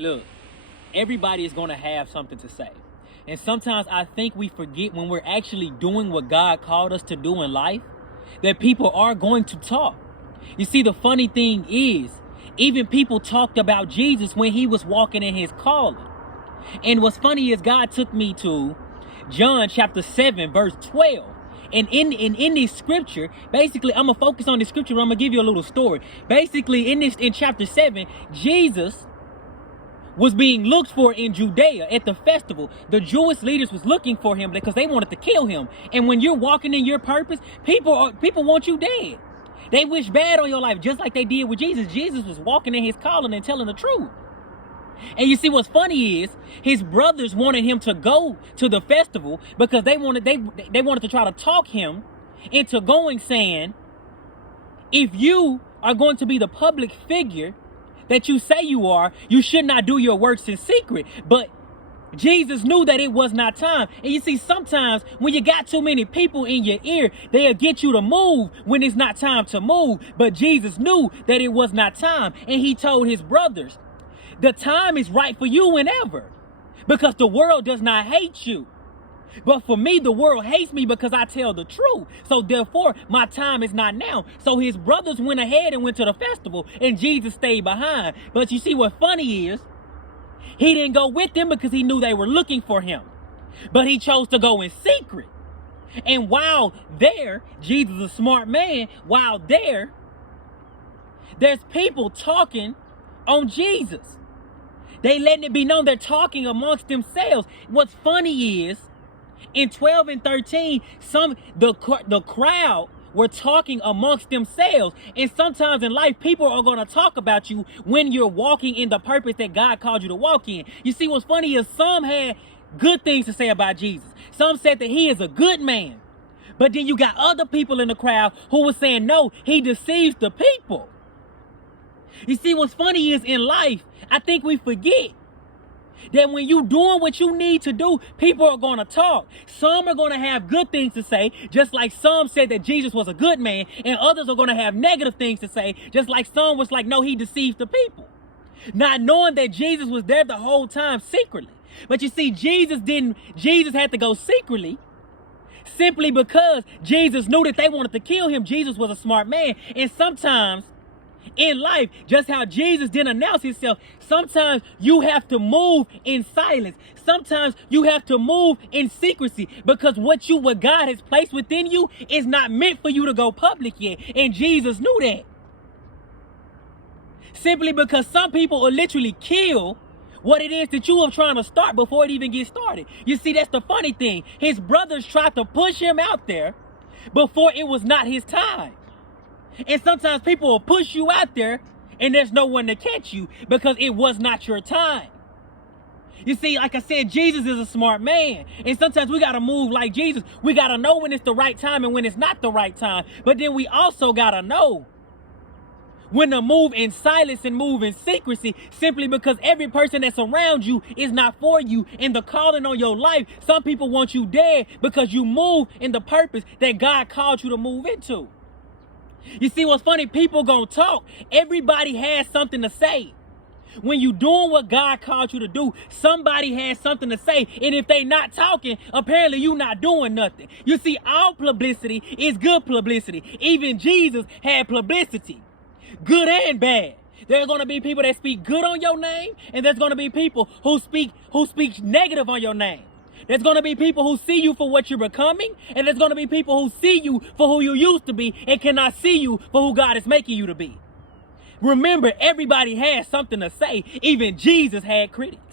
Look, everybody is going to have something to say. And sometimes I think we forget when we're actually doing what God called us to do in life, that people are going to talk. You see, the funny thing is, even people talked about Jesus when he was walking in his calling. And what's funny is God took me to John chapter 7, verse 12. And in this scripture, basically, I'm going to focus on the scripture, but I'm going to give you a little story. Basically, in chapter 7, Jesus was being looked for in Judea at the festival. The Jewish leaders was looking for him because they wanted to kill him. And when you're walking in your purpose, people want you dead. They wish bad on your life, just like they did with Jesus. Jesus was walking in his calling and telling the truth. And you see what's funny is his brothers wanted him to go to the festival because they wanted to try to talk him into going, saying, if you are going to be the public figure that you say you are, you should not do your works in secret. But Jesus knew that it was not time. And you see, sometimes when you got too many people in your ear, they'll get you to move when it's not time to move. But Jesus knew that it was not time. And he told his brothers, the time is right for you whenever, because the world does not hate you. But for me, the world hates me because I tell the truth. So therefore, my time is not now. So his brothers went ahead and went to the festival, and Jesus stayed behind. But you see what funny is, he didn't go with them because he knew they were looking for him. But he chose to go in secret. And while there, Jesus is a smart man, while there's people talking on Jesus. They letting it be known they're talking amongst themselves. What's funny is, in 12 and 13, the crowd were talking amongst themselves. And sometimes in life, people are going to talk about you when you're walking in the purpose that God called you to walk in. You see, what's funny is some had good things to say about Jesus. Some said that he is a good man. But then you got other people in the crowd who were saying, no, he deceives the people. You see, what's funny is in life, I think we forget that when you're doing what you need to do, people are going to talk. Some are going to have good things to say, just like some said that Jesus was a good man, and others are going to have negative things to say, just like some was like, no, he deceived the people. Not knowing that Jesus was there the whole time secretly. But you see, Jesus had to go secretly simply because Jesus knew that they wanted to kill him. Jesus was a smart man. And sometimes in life, just how Jesus didn't announce himself, sometimes you have to move in silence. Sometimes you have to move in secrecy, because what God has placed within you is not meant for you to go public yet. And Jesus knew that. Simply because some people will literally kill what it is that you are trying to start before it even gets started. You see, that's the funny thing. His brothers tried to push him out there before it was not his time. And sometimes people will push you out there and there's no one to catch you because it was not your time. You see, like I said, Jesus is a smart man. And sometimes we got to move like Jesus. We got to know when it's the right time and when it's not the right time. But then we also got to know when to move in silence and move in secrecy, simply because every person that's around you is not for you. And the calling on your life, some people want you dead because you move in the purpose that God called you to move into. You see what's funny? People gonna talk. Everybody has something to say. When you doing what God called you to do, somebody has something to say. And if they not talking, apparently you not doing nothing. You see, all publicity is good publicity. Even Jesus had publicity, good and bad. There's going to be people that speak good on your name, and there's going to be people who speak negative on your name. There's going to be people who see you for what you're becoming, and there's going to be people who see you for who you used to be and cannot see you for who God is making you to be. Remember, everybody has something to say. Even Jesus had critics.